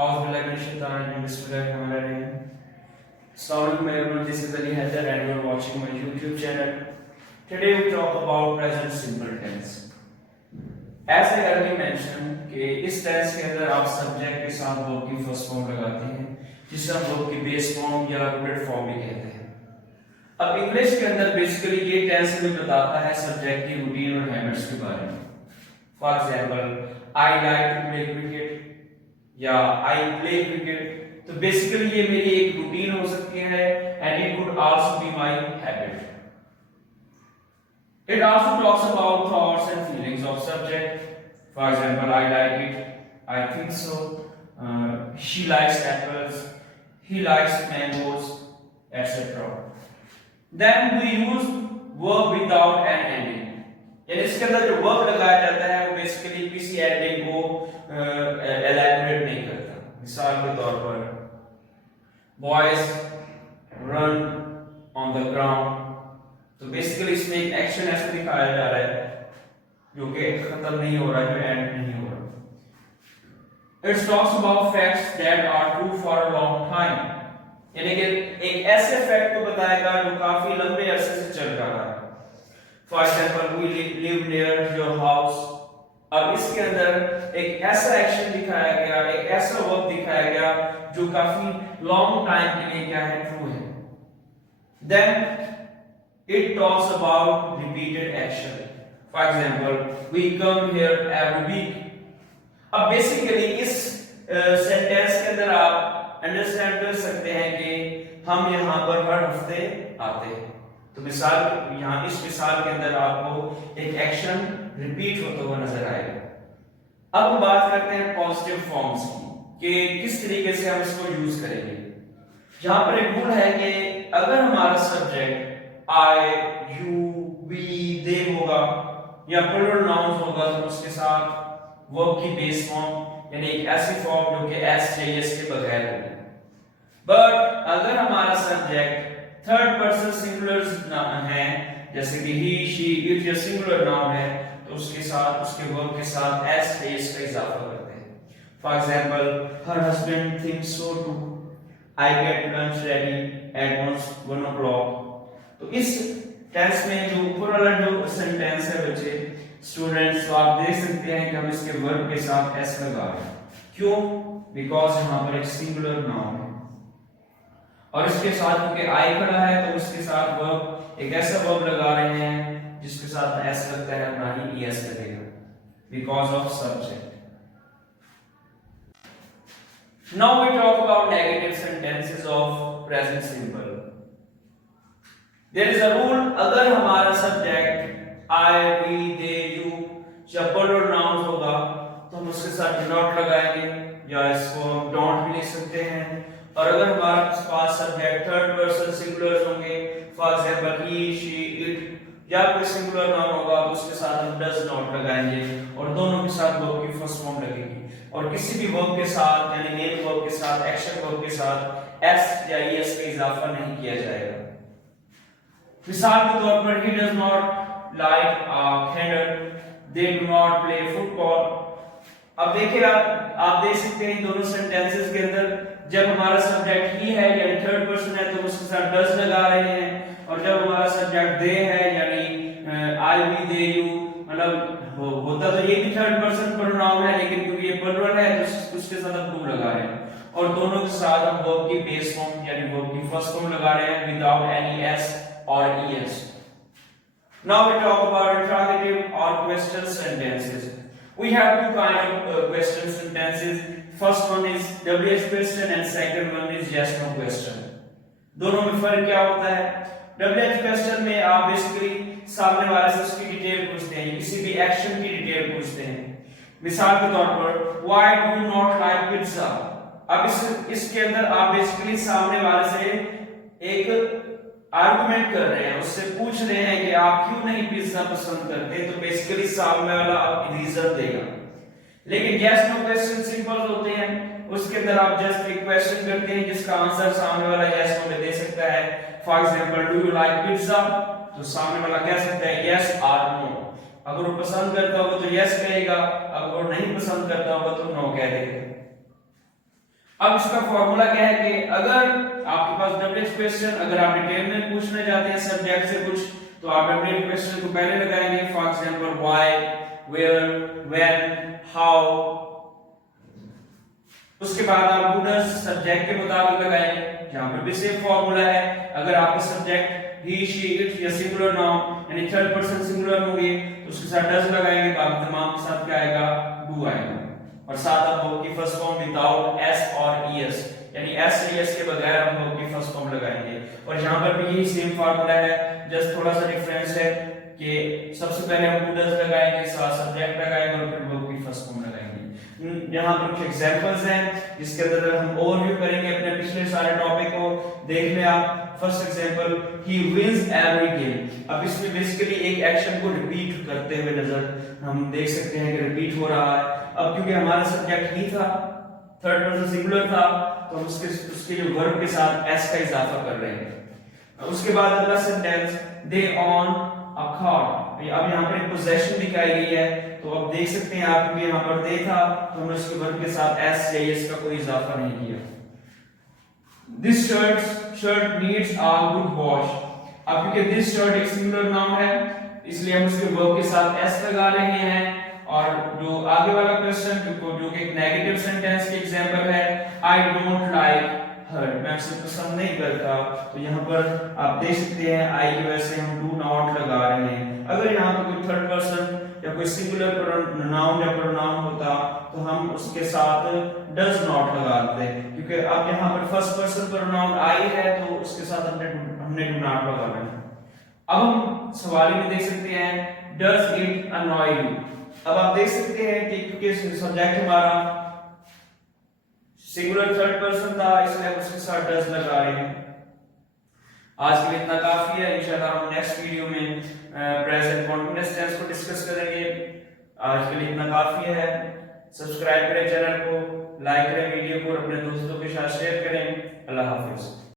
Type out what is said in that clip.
Bismillahirrahmanirrahim. Assalamualaikum everyone, this is Ali Haidar and you are watching my YouTube channel. Today we talk about present simple tense. As I already mentioned कि इस tense के अंदर आप subject के साथ verb की first form लगाते हैं जिसे हम वर्ब की बेस फॉर्म या रूटेड फॉर्म भी कहते हैं। अब इंग्लिश के अंदर बेसिकली ये टेंस हमें बताता है सब्जेक्ट की रूटीन और हैबिट्स के बारे में। For example I like to play cricket या आई प्ले क्रिकेट, तो बेसिकली ये मेरी एक रूटीन हो सकती है and it could also be my habit. It also talks about thoughts and feelings of subject. For example, I like it, I think so, she likes apples, he likes mangoes, etc. Then we use verb without an ending. यानी इसके अंदर जो verb लगाया जाता है वो basically किसी ending को एलैबोरेट नहीं करता। मिसाल के तौर पर boys run on the ground, तो बेसिकली इसमें एक एक्शन ऐसा दिखाया जा रहा है जो कि खत्म नहीं हो रहा, जो एंड नहीं हो रहा। It talks about facts that are true for a long time, यानी कि एक ऐसे फैक्ट को बताएगा जो काफी लंबे अरसे से चल रहा है। For example we live near your house. अब इसके अंदर एक ऐसा एक्शन दिखाया गया, एक ऐसा वर्ब दिखाया गया जो काफी लॉन्ग टाइम के लिए क्या है, ट्रू है। Then it talks about repeated action. For example, we come here every week. अब बेसिकली इस सेंटेंस के अंदर आप अंडरस्टैंड कर सकते हैं कि हम यहाँ पर हर हफ्ते आते हैं। तो मिसाल यहाँ इस मिसाल के अंदर आपको एक एक्शन रिपीट होता हुआ नजर आएगा। अब बात करते हैं पॉजिटिव फॉर्म्स की कि किस तरीके से हम इसको यूज करेंगे। यहाँ पर एक रूल है कि अगर हमारा subject I, you, we, they होगा या प्लूरल नाउन्स होगा तो उसके साथ वर्ब की बेस फॉर्म यानी एक ऐसी फॉर्म जो कि एस एस के बगैर होगी। बट अगर हमारा सब्जेक्ट थर्ड पर्सन सिंगुलर है, जैसे कि he, she, it या सिंगुलर नाउन है, तो उसके साथ उसके वर्ब के साथ एस का इजाफा करते हैं। For example her husband thinks so too, I get lunch ready at 1 o'clock। तो इस टेंस में जो ऊपर वाला जो सेंटेंस है बच्चे स्टूडेंट्स, तो आप देख सकते हैं कि हम इसके वर्ब के साथ एस लगा रहे हैं। क्यों? बिकॉज यहाँ पर एक सिंगुलर नाउन है और इसके साथ क्योंकि आई खड़ा है तो उसके साथ वर्ब एक ऐसा वर्ब लगा रहे हैं जिसके साथ एस लगता है, ना ही एस लगेगा, because of subject. Now we talk about negative sentences of present simple. There is a rule, अगर हमारा subject I, we, they, you या प्लूरल नाउन होगा तो हम उसके साथ नॉट लगाएंगे या इसको हम डोंट भी लिख सकते हैं। और अगर हमारे पास सब्जेक्ट थर्ड पर्सन सिंगुलर होंगे, for example he, she, it या कोई सिंगुलर नाउन होगा तो उसके साथ हम डज नॉट लगाएंगे और दोनों के साथ वर्ब की फर्स्ट फॉर्म लगेगी। और किसी भी वर्ब के साथ यानी मेन वर्ब के साथ, एक्शन वर्ब के साथ एस या ईएस का इजाफा नहीं किया जाएगा। मिसाल के तौर पर he does not like candle, they do not play football। अब देखिए आप देख सकते हैं इन दोनों सेंटेंसेस के अंदर जब हमारा सब्जेक्ट ही है यानी थर्ड पर्सन है तो उसके साथ डज लगा रहे हैं, और जब हमारा सब्जेक्ट दे है यानी आई, वी, दे, यू, मतलब होता तो ये भी थर्ड पर्सन प्रोनाउन है लेकिन क्योंकि ये प्लूरल है तो उसके साथ हम डू लगा रहे हैं और दोनों के साथ हम वर्ब की बेस फॉर्म यानी वर्ब की फर्स्ट फॉर्म लगा रहे हैं without any S or es. Now we talk about interrogative or question sentences. We have two kind of question sentences. First one is WH question and second one is yes no question. दोनों में फर्क क्या होता है? WH question में आप basically सामने वाले से उसकी डिटेल पूछते हैं, किसी भी एक्शन की डिटेल पूछते हैं। मिसाल के तौर पर why do you not like pizza? अब इसके अंदर आप बेसिकली सामने वाले से एक आर्गुमेंट कर रहे हैं, उससे पूछ रहे हैं कि आप क्यों नहीं पिज्जा पसंद करते, तो बेसिकली सामने वाला आपकी रीजन देगा। लेकिन यस नो क्वेश्चन सिंपल होते हैं, उसके अंदर आप जस्ट एक क्वेश्चन करते हैं जिसका आंसर सामने वाला यस नो में दे सकता है। For example do you like pizza, तो सामने वाला कह सकता है यस और नो। अगर वो पसंद करता होगा तो यस कहेगा, अगर वो नहीं पसंद करता होगा तो नो कह देगा। अब इसका फॉर्मूला क्या है कि अगर आपके पास डब्ल्यूएच क्वेश्चन, अगर आप डिटेल में पूछना चाहते हैं सब्जेक्ट से कुछ, तो आप डब्ल्यूएच क्वेश्चन को पहले लगाएंगे। For example why, where, when, how. उसके बाद आप डूडस सब्जेक्ट के मुताबिक लगाएंगे। यहां पर भी सेम फॉर्मूला है। अगर आपके सब्जेक्ट ही, शी, इट या सिंगुलर नाउन यानी थर्ड पर्सन सिंगुलर होंगे तो उसके साथ डज लगाएंगे, बाकी तमाम के साथ क्या आएगा, डू आएगा। और साथ हम वर्ब की फर्स्ट फॉर्म विदाउट एस और ईएस, यानी एस या ईएस के बगैर हम वर्ब की फर्स्ट फॉर्म लगाएंगे। और यहां पर भी यही सेम फार्मूला है, जस्ट थोड़ा सा डिफरेंस है कि सबसे पहले हम डू डज लगाएंगे, साथ सब्जेक्ट लगाएंगे और फिर वर्ब की फर्स्ट फॉर्म लगाएंगे। यहां पर कुछ एग्जांपल्स हैं जिसके अंदर हम ओवरव्यू करेंगे अपने पिछले सारे टॉपिक को। देख लें आप। फर्स्ट एग्जांपल, ही विंस एवरी गेम। अब इसमें बेसिकली एक एक्शन को रिपीट करते हुए नजर हम देख सकते हैं कि रिपीट हो रहा है। अब क्योंकि हमारा सब्जेक्ट ही था, थर्ड पर्सन सिंगुलर था, तो हम उसके जो वर्ब के साथ एस का इजाफा कर रहे हैं। उसके बाद अगला sentence, they on a car. अब यहाँ पर एक पोजेशन दिखाई गई है, तो अब देख सकते हैं आप कि यहाँ पर दे था तो हमने उसके वर्ब के साथ एस या एस का कोई इजाफा नहीं किया। This shirt needs a good wash. अब क्योंकि दिस शर्ट एक सिंगुलर नाउन है इसलिए हम उसके वर्ब के साथ एस लगा रहे हैं। और जो आगे वाला क्वेश्चन जो कि एक नेगेटिव सेंटेंस की एग्जांपल है, आई डोंट लाइक हर, मैं उसे पसंद नहीं करता, तो यहाँ पर आप देख सकते हैं आई की वजह से हम डू नॉट लगा रहे हैं। अगर यहाँ पर कोई थर्ड पर्सन या कोई सिंगुलर नाउन या प्रोनाउन होता तो हम उसके साथ डज नॉट लगाते, क्योंकि अब यहाँ पर फर्स्ट पर्सन प्रोनाउन आई है तो उसके साथ हमने डू नॉट लगाना है। अब हम सवाल में देख सकते हैं, डज इट अनॉय यू। अब आप देख सकते हैं कि क्योंकि सब्जेक्ट हमारा सिंगुलर थर्ड पर्सन था इसलिए हम उसके साथ डज लगा रहे हैं। आज के लिए इतना काफी है। इंशाल्लाह हम नेक्स्ट वीडियो में प्रेजेंट कॉन्टिन्यूअस टेंस को डिस्कस करेंगे। आज के लिए इतना काफी है। सब्सक्राइब करें चैनल को, लाइक करें वीडियो को, अपने दोस्तों के साथ शेयर करें। अल्लाह हाफिज।